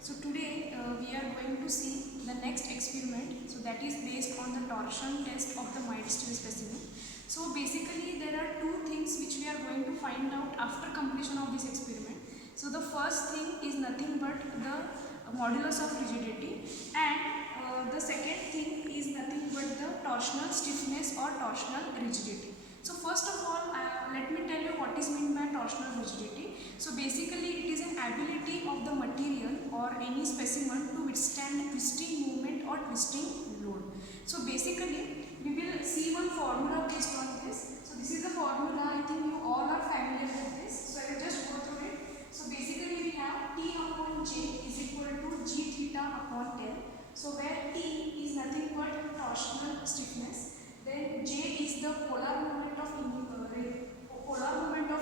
So today we are going to see the next experiment. So that is based on the torsion test of the mild steel specimen. So basically there are two things which we are going to find out after completion of this experiment. So the first thing is nothing but the modulus of rigidity, and the second thing is nothing but the torsional stiffness or torsional rigidity. So first of all, let me tell you what is meant by torsional rigidity. So basically it is an ability of the material or any specimen to withstand twisting movement or twisting load. So basically we will see one formula based on this. So this is the formula, I think you all are familiar with this. So I will just go through it. So basically we have T upon J is equal to G theta upon L. So where T is nothing but torsional stiffness, then J is the polar moment of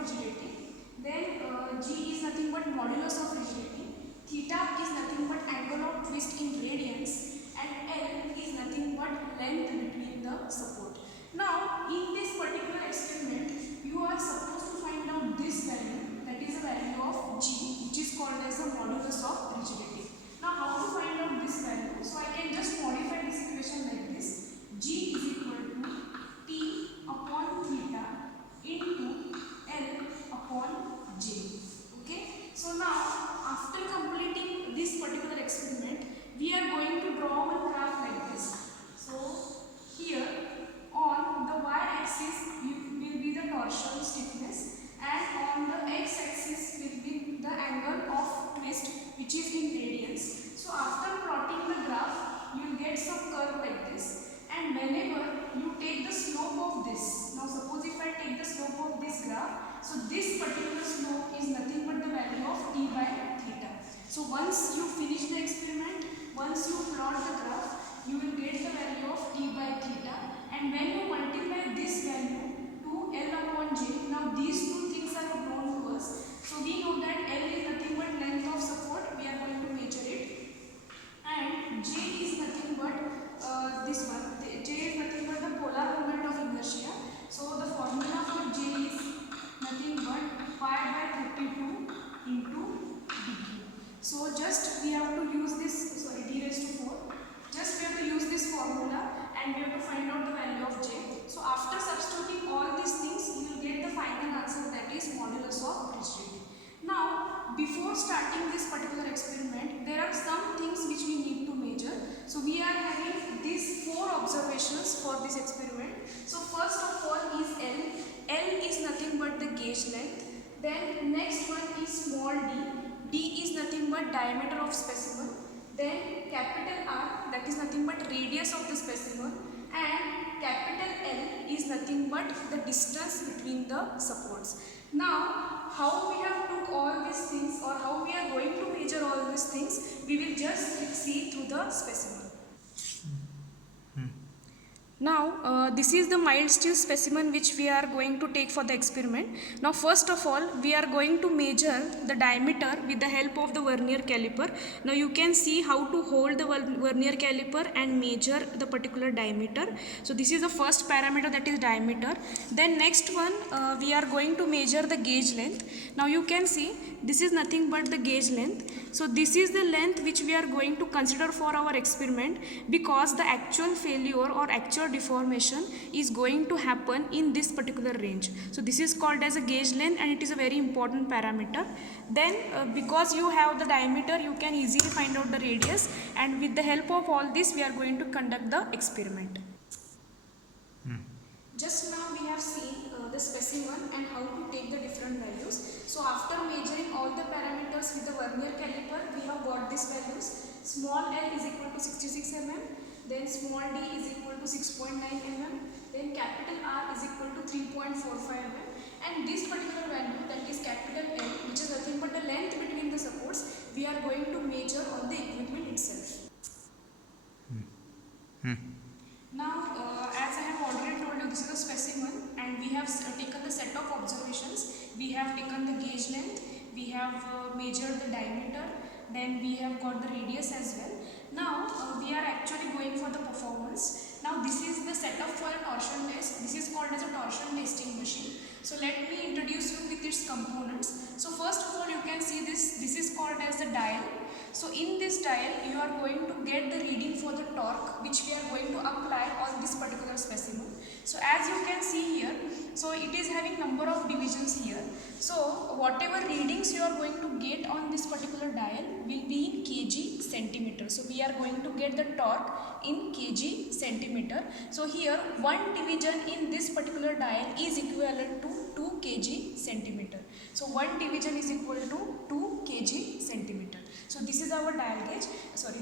rigidity, then G is nothing but modulus of rigidity, theta is nothing but angle of twist in radians, and L is nothing but length between the support. Now in this particular experiment you are supposed to find out this value, that is the value of G, which is called as the modulus of rigidity. Now how to find out this value? So I can just modify this equation like this. G is equal to T upon theta into L upon J. Okay. So now after completing this particular experiment, we are going to draw one graph like this. So here on the y-axis will be the torsion stiffness, and on the x-axis will be the angle of twist, which is in radians. So after plotting the graph, you will get some curve like this, and whenever you take the slope of this, now suppose if I take the slope of this graph, so this particular slope is nothing but the value of T by theta. So once you finish the experiment, once you plot the graph, you will get the value of T by theta, and when you multiply this value to L upon J, now these two things are known to us. So we know that L is nothing but length of support, we are going to measure it, and J is nothing but this one. J is nothing but the polar moment of inertia. So the formula for J is nothing but pi by 32 into dq. So just we have to use this, sorry, d raised to 4. Just we have to use this formula and we have to find out the value of J. So after substituting all these things, you will get the final answer, that is modulus of rigidity. Now, before starting this particular experiment, there are some things which we need to measure. So we are having these 4 observations for this experiment. So first of all is L. L is nothing but the gauge length. Then next one is small d. D is nothing but diameter of specimen. Then capital R, that is nothing but radius of the specimen, and capital L is nothing but the distance between the supports. Now how we have took all these things, or how we are going to measure all these things, we will just see through the specimen. Now this is the mild steel specimen which we are going to take for the experiment. Now first of all we are going to measure the diameter with the help of the vernier caliper. Now you can see how to hold the vernier caliper and measure the particular diameter. So this is the first parameter, that is diameter. Then next one we are going to measure the gauge length. Now you can see this is nothing but the gauge length. So this is the length which we are going to consider for our experiment, because the actual failure or actual deformation is going to happen in this particular range. So this is called as a gauge length, and it is a very important parameter. Then because you have the diameter, you can easily find out the radius, and with the help of all this we are going to conduct the experiment. Just now we have seen the specimen and how to take the different values. So after measuring all the parameters with the vernier caliper, we have got these values. Small l is equal to 66 mm, then small d is equal to 6.9 mm, then capital R is equal to 3.45 mm, and this particular value, that is capital L, which is nothing but the length between the supports, we are going to measure on the equipment itself. Now, as I have already told you, this is a specimen, and we have taken the set of observations. We have taken the gauge length, we have measured the diameter, then we have got the radius as well. Now, we are actually going for the performance. Now, this is the setup for a torsion test. This is called as a torsion testing machine. So, let me introduce you with its components. So, first of all, you can see this is called as the dial. So in this dial you are going to get the reading for the torque which we are going to apply on this particular specimen. So as you can see here, so it is having number of divisions here. So whatever readings you are going to get on this particular dial will be in kg centimeter. So we are going to get the torque in kg centimeter. So here one division in this particular dial is equivalent to 2 kg centimeter. So one division is equal to 2 kg centimeter. So this is our dial gauge,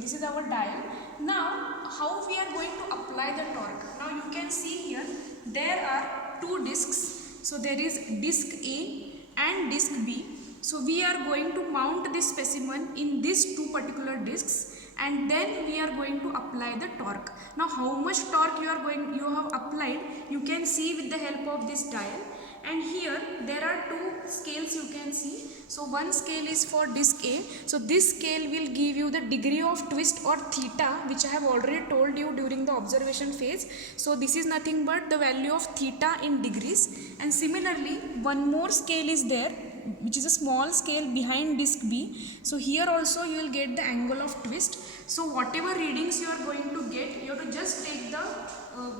this is our dial. Now how we are going to apply the torque? Now you can see here there are two discs. So there is disc A and disc B. So we are going to mount this specimen in these two particular discs, and then we are going to apply the torque. Now how much torque you have applied, you can see with the help of this dial. And here there are two scales you can see. So one scale is for disc A. So this scale will give you the degree of twist or theta, which I have already told you during the observation phase. So this is nothing but the value of theta in degrees. And similarly one more scale is there, which is a small scale behind disc B. So here also you will get the angle of twist. So whatever readings you are going to get, you have to just take the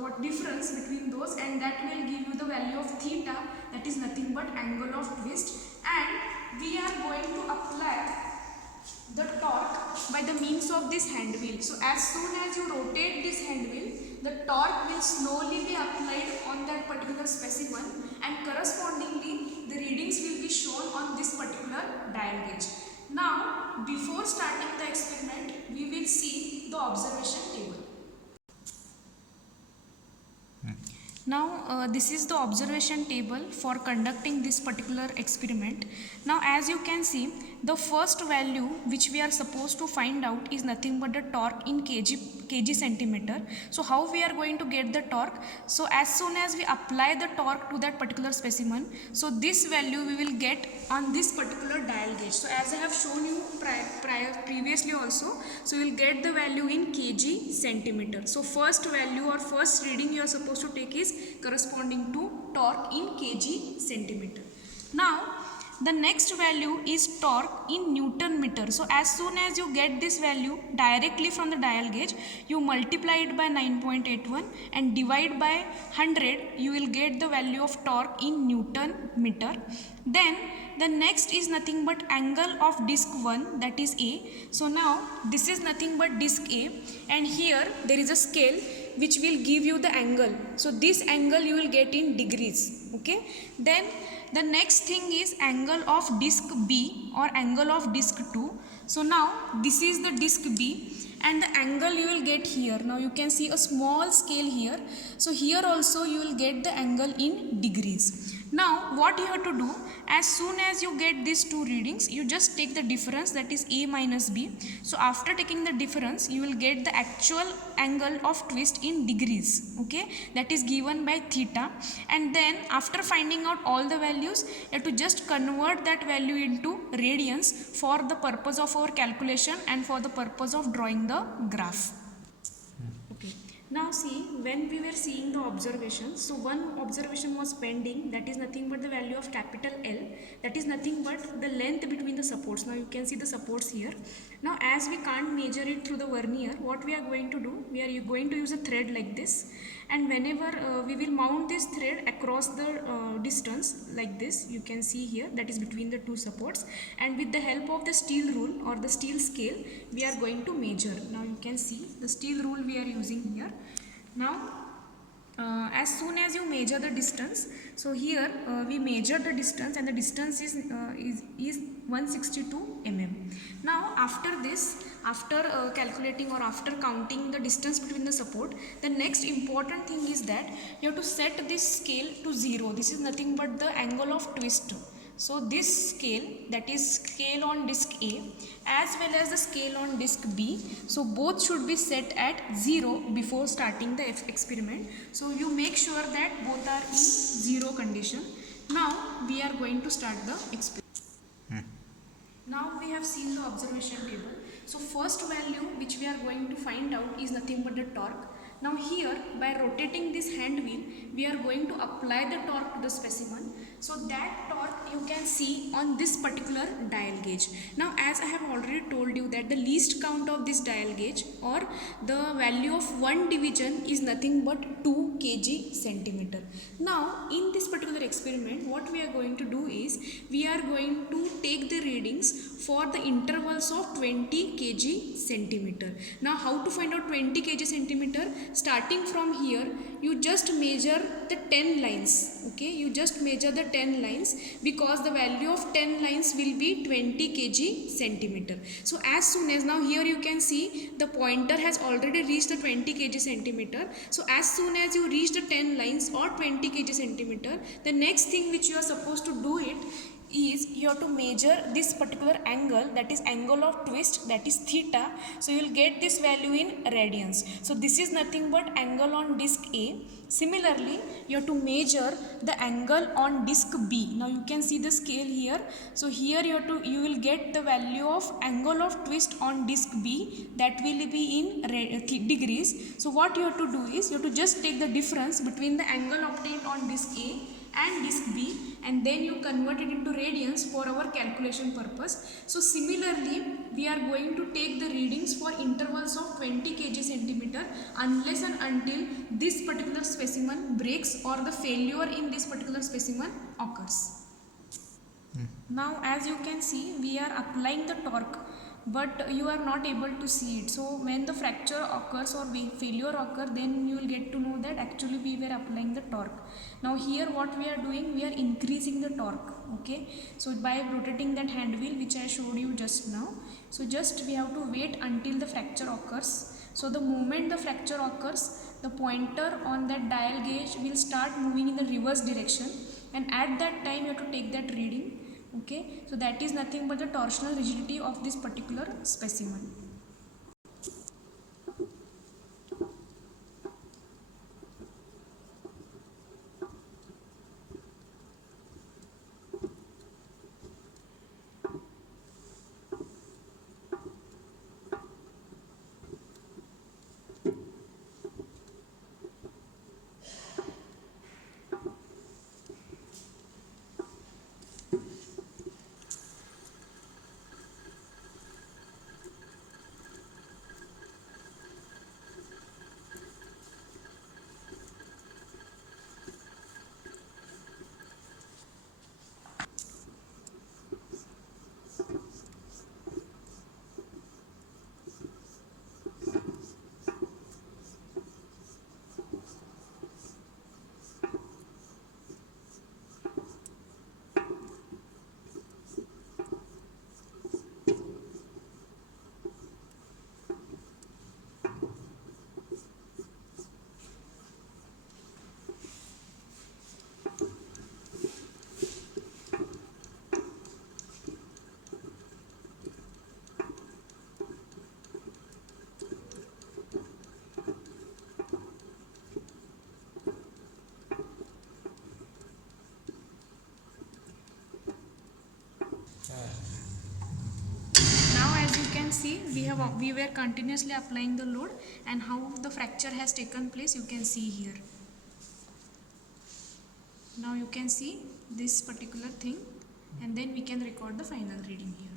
what difference between those, and that will give you the value of theta, that is nothing but angle of twist. And we are going to apply the torque by the means of this hand wheel. So as soon as you rotate this hand wheel, the torque will slowly be applied on that particular specimen, and correspondingly the readings will be shown on this particular dial gauge. Now before starting the experiment, we will see the observation table. Now this is the observation table for conducting this particular experiment. Now as you can see, the first value which we are supposed to find out is nothing but the torque in kg centimeter. So how we are going to get the torque? So as soon as we apply the torque to that particular specimen, so this value we will get on this particular dial gauge. So as I have shown you previously also, so we will get the value in kg centimeter. So first value or first reading you are supposed to take is corresponding to torque in kg centimeter. Now the next value is torque in Newton meter. So as soon as you get this value directly from the dial gauge, you multiply it by 9.81 and divide by 100, you will get the value of torque in Newton meter. Then the next is nothing but angle of disc 1, that is A. So now this is nothing but disc A, and here there is a scale which will give you the angle. So this angle you will get in degrees. Okay. Then the next thing is angle of disc B or angle of disc 2. So now this is the disc B, and the angle you will get here. Now you can see a small scale here. So here also you will get the angle in degrees. Now what you have to do, as soon as you get these two readings, you just take the difference, that is A minus B. So after taking the difference, you will get the actual angle of twist in degrees, okay, that is given by theta. And then after finding out all the values, you have to just convert that value into radians for the purpose of our calculation and for the purpose of drawing the graph. Okay. Now see, when we were seeing the observations, so one observation was pending, that is nothing but the value of capital L, that is nothing but the length between the supports. Now you can see the supports here. Now as we can't measure it through the vernier, what we are going to do, we are going to use a thread like this, and whenever we will mount this thread across the distance like this, you can see here, that is between the two supports, and with the help of the steel rule or the steel scale, we are going to measure. Now you can see the steel rule we are using here. Now as soon as you measure the distance, so here we measure the distance, and the distance is 162 mm. Now after this, after calculating or after counting the distance between the support, the next important thing is that you have to set this scale to 0. This is nothing but the angle of twist. So this scale, that is scale on disc A as well as the scale on disc B, so both should be set at 0 before starting the experiment. So you make sure that both are in 0 condition. Now we are going to start the experiment. Now we have seen the observation table. So first value which we are going to find out is nothing but the torque. Now here, by rotating this hand wheel, we are going to apply the torque to the specimen. So that torque you can see on this particular dial gauge. Now as I have already told you that the least count of this dial gauge or the value of one division is nothing but 2 kg centimeter. Now in this particular experiment what we are going to do is we are going to take the readings for the intervals of 20 kg centimeter. Now how to find out 20 kg centimeter? Starting from here you just measure the 10 lines. Okay, you just measure the 10 lines because the value of 10 lines will be 20 kg centimeter. So as soon as, now here you can see the pointer has already reached the 20 kg centimeter. So as soon as you reach the 10 lines or 20 kg centimeter, the next thing which you are supposed to do it is you have to measure this particular angle, that is angle of twist, that is theta. So you will get this value in radians. So this is nothing but angle on disc A. Similarly you have to measure the angle on disc B. Now you can see the scale here. So here you will get the value of angle of twist on disc B, that will be in degrees. So what you have to do is you have to just take the difference between the angle obtained on disc A and disc B, and then you convert it into radians for our calculation purpose. So similarly we are going to take the readings for intervals of 20 kg centimeter unless and until this particular specimen breaks or the failure in this particular specimen occurs. Now as you can see we are applying the torque, but you are not able to see it. So when the fracture occurs or failure occurs, then you will get to know that actually we were applying the torque. Now here what we are doing, we are increasing the torque. Okay, so by rotating that hand wheel which I showed you just now, so just we have to wait until the fracture occurs. So the moment the fracture occurs, the pointer on that dial gauge will start moving in the reverse direction, and at that time you have to take that reading. Okay, so that is nothing but the torsional rigidity of this particular specimen. See, we were continuously applying the load, and how the fracture has taken place you can see here. Now you can see this particular thing, and then we can record the final reading here.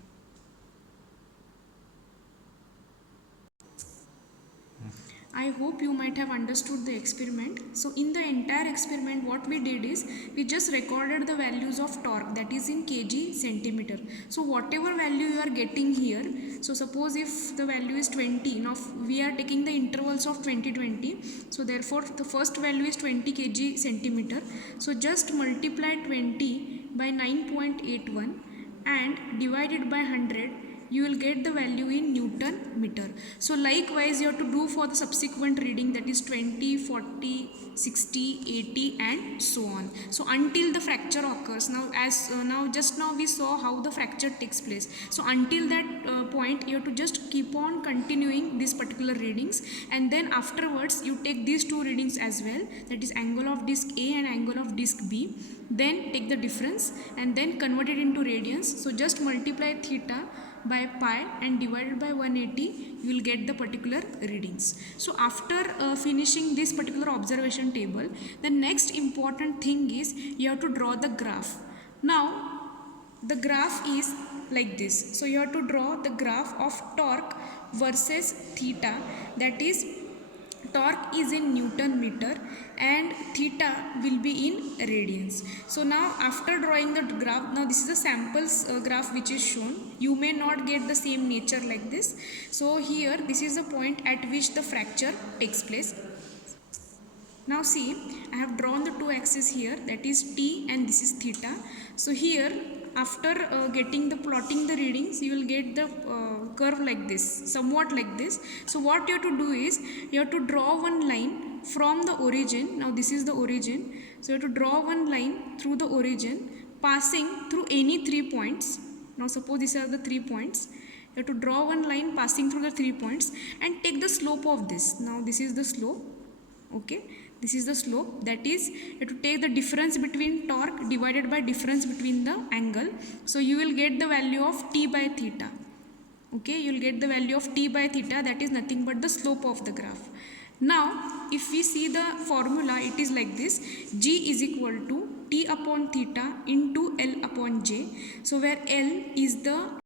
I hope you might have understood the experiment. So in the entire experiment what we did is we just recorded the values of torque, that is in kg centimeter. So whatever value you are getting here, so suppose if the value is 20, now we are taking the intervals of 20. So therefore the first value is 20 kg centimeter. So just multiply 20 by 9.81 and divided by 100, you will get the value in Newton meter. So likewise you have to do for the subsequent reading, that is 20, 40, 60, 80 and so on. So until the fracture occurs. Now just now we saw how the fracture takes place. So until that point you have to just keep on continuing these particular readings, and then afterwards you take these two readings as well, that is angle of disc A and angle of disc B. Then take the difference and then convert it into radians. So just multiply theta by pi and divided by 180, you will get the particular readings. So after finishing this particular observation table, the next important thing is you have to draw the graph. Now the graph is like this. So you have to draw the graph of torque versus theta, that is torque is in Newton meter and theta will be in radians. So now after drawing the graph, now this is a samples graph which is shown. You may not get the same nature like this. So here this is the point at which the fracture takes place. Now see, I have drawn the two axes here, that is t and this is theta. So here after getting the plotting the readings, you will get the curve like this, somewhat like this. So what you have to do is, you have to draw one line from the origin. Now this is the origin. So you have to draw one line through the origin passing through any 3 points. Now suppose these are the 3 points. You have to draw one line passing through the 3 points and take the slope of this. Now this is the slope. Okay, this is the slope, that is you have to take the difference between torque divided by difference between the angle. So you will get the value of t by theta. Okay, you will get the value of t by theta, that is nothing but the slope of the graph. Now if we see the formula, it is like this: g is equal to t upon theta into L upon j. So where L is the